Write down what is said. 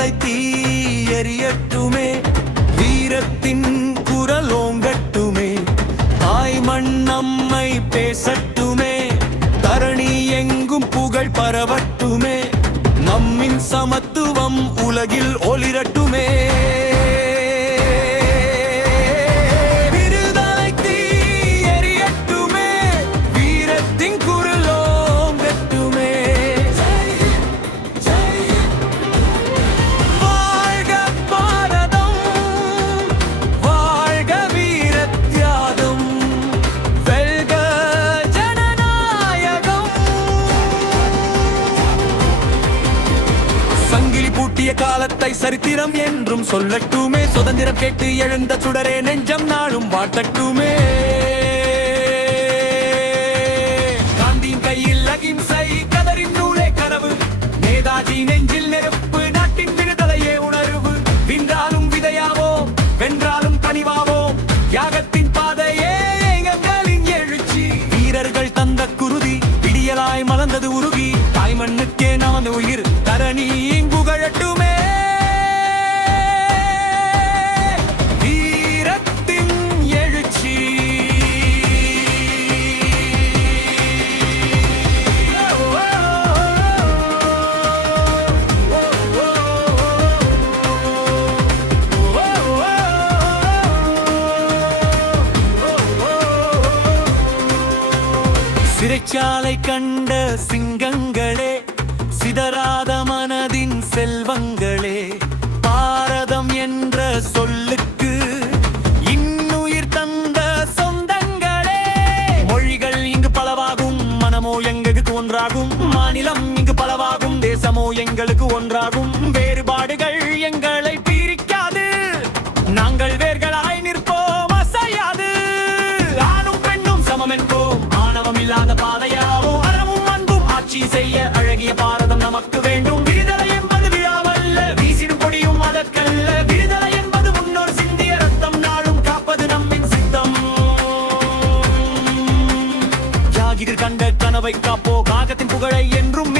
விடுதலை தீ எரியட்டுமே, வீரத்தின் குரலோங்கட்டுமே, தாய் மண் நம்மை பேசட்டுமே, தரணி எங்கும் புகழ் பரவட்டுமே, நம்மின் சமத்துவம் உலகில் ஒளிரட்டுமே. சங்கிலி பூட்டிய காலத்தை சரித்திரம் என்றும் சொல்லட்டுமே, சுதந்திரம் கேட்டு எழுந்த சுடரே நெஞ்சம் நாளும் வாட்டட்டுமே. காந்தியின் கையில் அகிம்சை, கதரின் நூலே கனவு, நேதாஜி நெஞ்சில் நெருப்பு, நாட்டின் விடுதலையே உணர்வு. வின்றாலும் விதையாவோம், வென்றாலும் கனிவாவோம், யாகத்தின் பாதையே எங்களின் எழுச்சி. வீரர்கள் தந்த குருதி விடியலாய் மலர்ந்தது உருகி, தாய் மண்ணுக்கே நமது உயிர் தரணி புகழட்டுமே. வீரத்தின் எழுச்சி சிறைச்சாலை கண்ட சிங்கங்களே, சிதறாத மனதின் செல்வங்களே, பாரதம் என்ற சொல்லுக்கு இன்னுயிர் தந்த சொந்தங்களே. மொழிகள் இங்கு பலவாகும், மனமோ எங்களுக்கு ஒன்றாகும், மாநிலம் இங்கு பலவாகும், தேசமோ எங்களுக்கு ஒன்றாகும். வேறுபாடுகள் எங்களை பிரிக்காது, நாங்கள் வேர்களாய் நிற்போம் அசையாது. ஆணும் பெண்ணும் சமம் என்போம், ஆணவம் இல்லாத பாதையாவோம், அறமும் அன்பும் ஆட்சி செய்ய அழகிய பாரதம் நமக்கு வேண்டும். விடுதலை என்பது விழாவல்ல, வீசிடும் கொடியும் அதற்கல்ல, விடுதலை என்பது முன்னோர் சிந்திய ரத்தம், நாளும் காப்பது நம்மின் சித்தம். தியாகிகள் கண்ட கனவை காப்போ, காகத்தின் புகழை என்றும்